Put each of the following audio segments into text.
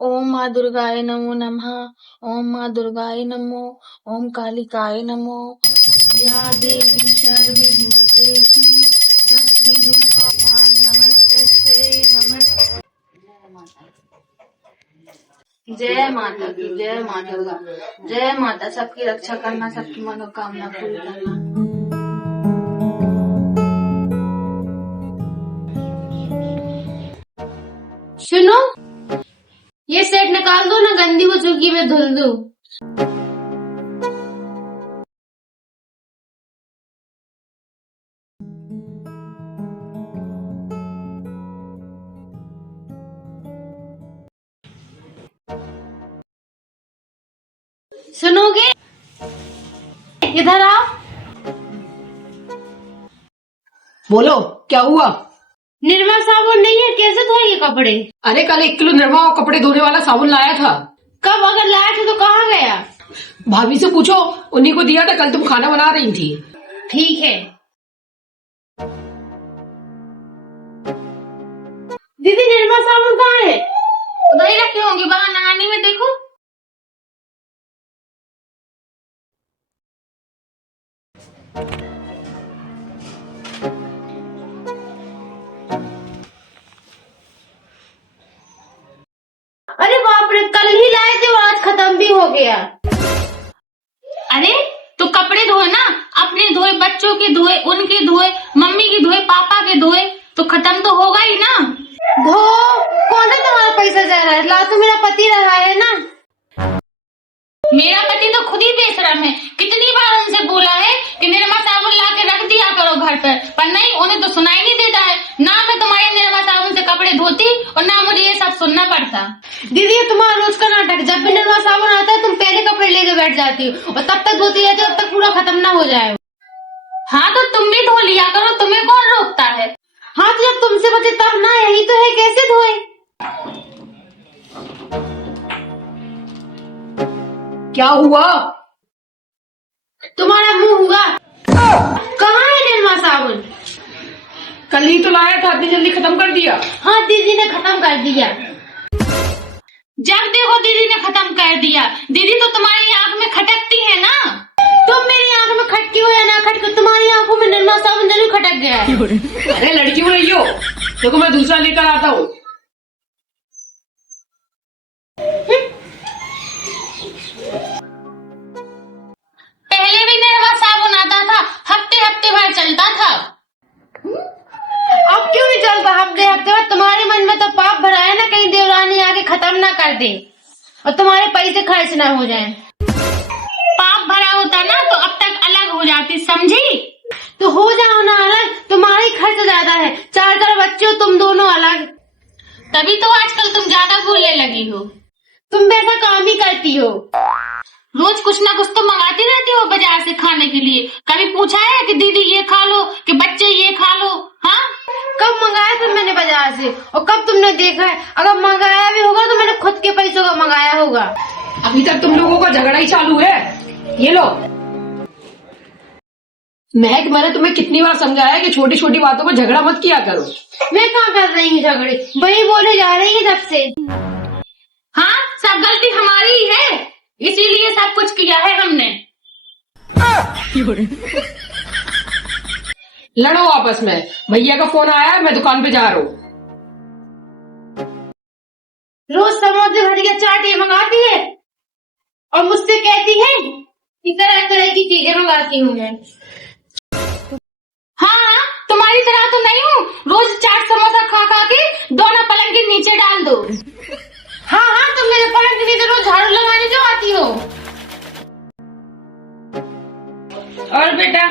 ओम माँ दुर्गाय नमो नमः। ओम माँ दुर्गाय नमो। ओम कालिकाय नमो। या देवी सर्वभूतेषु शक्तिरूपा नमस्तस्यै नमः। जय माता की, जय माँ दुर्गा। जय माता, सबकी रक्षा करना, सबकी मनोकामना पूरी करना। सुनो, ये सेट निकाल दो ना, गंदी हो चुकी, मैं धुल दूं। सुनोगे? इधर आओ। बोलो, क्या हुआ? निर्मा साबुन नहीं है, कैसे धोएंगे कपड़े? अरे कल 1 किलो निर्मा और कपड़े धोने वाला साबुन लाया था। कब? अगर लाया था तो कहाँ गया? भाभी से पूछो, उन्हीं को दिया था, कल तुम खाना बना रही थी। ठीक है। दीदी, निर्मा साबुन कहाँ है? उधर ही रखे होंगे, बाहर नहाने में देखो। अरे बाप रे, कल ही लाए थे और आज खत्म भी हो गया। अरे तो कपड़े धोए ना, अपने धोए, बच्चों के धोए, उनके धोए, मम्मी के धोए, पापा के धोए, तो खत्म तो होगा ही ना। धो, कौन सा तुम्हारा पैसा जा रहा है? ला तो मेरा पति रहा है ना। मेरा पति तो खुद ही बेशरम है। कितनी बार उनसे बोला है कि निर्मा साबुन ला के रख दिया करो घर पर नहीं, उन्हें तो सुनाई नहीं देता है। ना मैं तुम्हारे निर्मा साबुन से कपड़े धोती और ना मुझे ये सब सुनना पड़ता। दीदी, ये तुम्हारा रोज का नाटक। जब भी निर्मा साबुन आता है तुम पहले कपड़े लेके बैठ जाती हो और तब तक धोती रहती हो, अब तक पूरा खत्म ना हो जाए। हाँ तो तुम भी धो लिया करो, तुम्हें कौन रोकता है? हाँ तो जब तुमसे बचे तब ना, यही तो है, कैसे धोए? क्या हुआ? तुम्हारा मुंह हुआ। कहाँ है निर्मा साबुन? कल ही तो लाया था, इतनी जल्दी खत्म कर दिया? हाँ, दीदी ने खत्म कर दिया। जब देखो दीदी ने खत्म कर दिया। दीदी तो तुम्हारी आंख में खटकती है ना। तुम मेरी आंख में खटकी हो या ना खटकी, तुम्हारी आंखों में निर्मा साबुन जरूर खटक गया है। अरे लड़की हो रही हो, देखो मैं दूसरा लेकर आता हूँ। पहले भी निर्मा साबुन आता था, हफ्ते हफ्ते भर चलता था। अब क्यों नहीं चलता हफ्ते हफ्ते भर? तुम्हारे मन में तो पाप भरा है ना, कहीं देवरानी आके खत्म ना कर दे और तुम्हारे पैसे खर्च ना हो जाए। पाप भरा होता ना तो अब तक अलग हो जाती, समझी? तो हो जाओ ना अलग, तुम्हारी खर्च ज्यादा है, 4 बच्चे हो, तुम दोनों अलग। तभी तो आजकल तुम ज्यादा बोलने लगी हो। तुम वैसा काम ही करती हो, रोज कुछ ना कुछ तो मंगाती रहती हो बाजार से खाने के लिए। कभी पूछा है कि दीदी ये खा लो, कि बच्चे ये खा लो? हाँ, कब मंगाया था मैंने बाजार से और कब तुमने देखा है? अगर मंगाया भी होगा तो मैंने खुद के पैसों का मंगाया होगा। अभी तक तुम लोगों का झगड़ा ही चालू है। ये लो महक, मैंने तुम्हें कितनी बार समझाया है कि छोटी छोटी बातों पर झगड़ा मत किया करो। मैं कहाँ कर रही हूँ झगड़े? वही बोले जा रही है जब से। हाँ, सब गलती हमारी ही है, इसीलिए सब कुछ किया है हमने। लड़ो आपस में। भैया का फोन आया है, मैं दुकान पे जा रहा हूँ। रोज समोसे भर के चाट ये मंगाती है और मुझसे कहती है कि तरह तरह की चीजें मंगाती हूँ मैं। हाँ हाँ, तुम्हारी तरह तो नहीं हूँ, रोज चाट समोसा खा खा के दोनों पलंग के नीचे डाल दो। हाँ हाँ, तुम मेरे पलंग के नीचे रोज झाड़ू लगाने क्यों आती हो? और बेटा,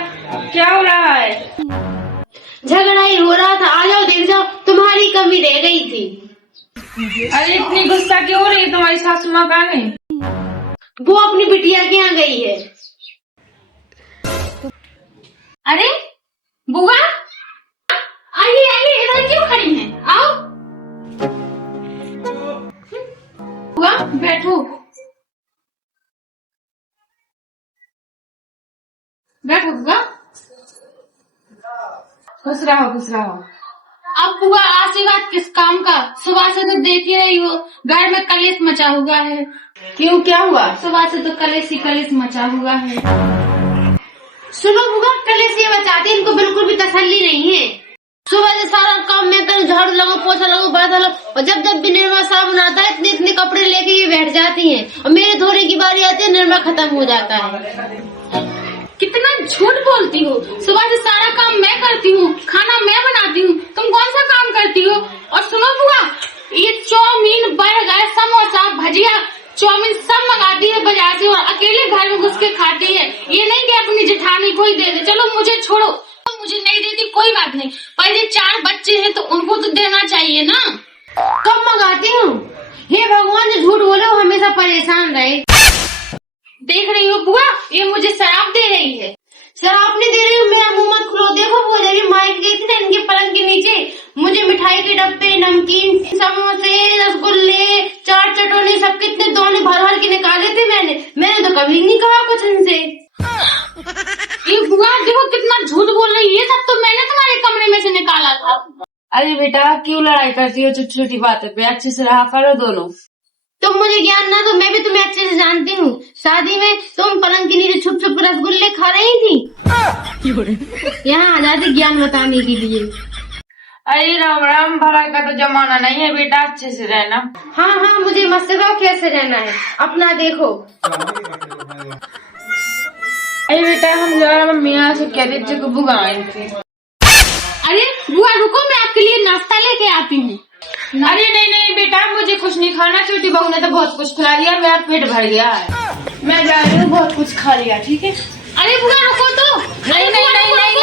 क्या हो रहा है? झगड़ा ही हो रहा था, आ जाओ देख जाओ, तुम्हारी कमी रह गई थी। अरे इतनी गुस्सा क्यों हो रही है? तुम्हारी सासू माँ कहाँ गई? वो अपनी बिटिया के यहाँ गई है। अरे बुआ, आइए आइए, इधर क्यों खड़ी हैं? आओ बुआ, बैठो बैठो बुआ। खुश रहो खुश रहो। अब अब बुआ आशीर्वाद किस काम का? सुबह से तो देख ही रही हो, घर में कलेश मचा हुआ है। क्यों, क्या हुआ? सुबह से तो कलेश ही कलेश मचा हुआ है। सुनो बुआ, कलेश ये मचाती, इनको बिल्कुल भी तसल्ली नहीं है। सुबह से सारा काम मैं करूँ, झाड़ू लगाओ, पोछा लगाओ, बर्तन लगाओ, और जब जब भी निर्मा साबुन आता है इतने इतने कपड़े लेके ये बैठ जाती हैं, और मेरे धोने की बारी आती है, निर्मा खत्म हो जाता है। कितना झूठ बोलती हो। सुबह से सारा काम मैं करती हूँ, खाना मैं बनाती हूँ, तुम कौन सा काम करती हो? और सुनो बुआ, ये चाउमीन, बर्गर, समोसा, भजिया, चाउमीन सब मंगाती है बाजार से और अकेले घर में घुस के खाती है। ये नहीं कि अपनी जेठानी को ही दे दे। चलो मुझे छोड़ो, मुझे नहीं देती कोई बात नहीं, पर ये 4 बच्चे हैं तो उनको तो देना चाहिए ना। कब मंगाती हूँ? हे भगवान, जो झूठ बोले वो हमेशा परेशान रहे। देख रही हो बुआ, ये मुझे शराब दे रही है। शराब नहीं दे रही हूँ, मेरा मुंह मत खुलो। देखो बुआ, जब ये माइक गई थी ना इनके पलंग के नीचे, मुझे मिठाई के डब्बे, नमकीन, समोसे, रसगुल्ले, चाट, चटोले सब कितने दोने भर भर के निकाले थे मैंने तो कभी नहीं कहा कुछ इनसे। ये बुआ देखो कितना झूठ बोल रही है, ये सब तो मैंने तुम्हारे कमरे में से निकाला था। अरे बेटा क्यों लड़ाई करती हो छोटी छोटी बातों पे? अच्छे से रहा करो दोनों। तुम मुझे ज्ञान ना दो, मैं भी तुम्हें अच्छे से जानती हूँ। शादी में तुम पलंग के नीचे छुप छुप रसगुल्ले खा रही थी, यहाँ आ जाती ज्ञान बताने के लिए। अरे राम राम, भलाई का तो जमाना नहीं है बेटा, अच्छे से रहना। हाँ हाँ, मुझे मत सिखाओ कैसे रहना है, अपना देखो। अरे बेटा हम जरा मम्मी यहाँ से कह देते कि बुआ आई थी। अरे बुआ रुको, मैं आपके लिए नाश्ता लेके आती हूँ। अरे नहीं नहीं बेटा, मुझे कुछ नहीं खाना, छोटी बहू ने तो बहुत कुछ खिला दिया, मेरा पेट भर गया है। मैं जा रही हूँ, बहुत कुछ खा लिया। ठीक है? अरे बुआ रुको तो। नहीं नहीं नहीं नहीं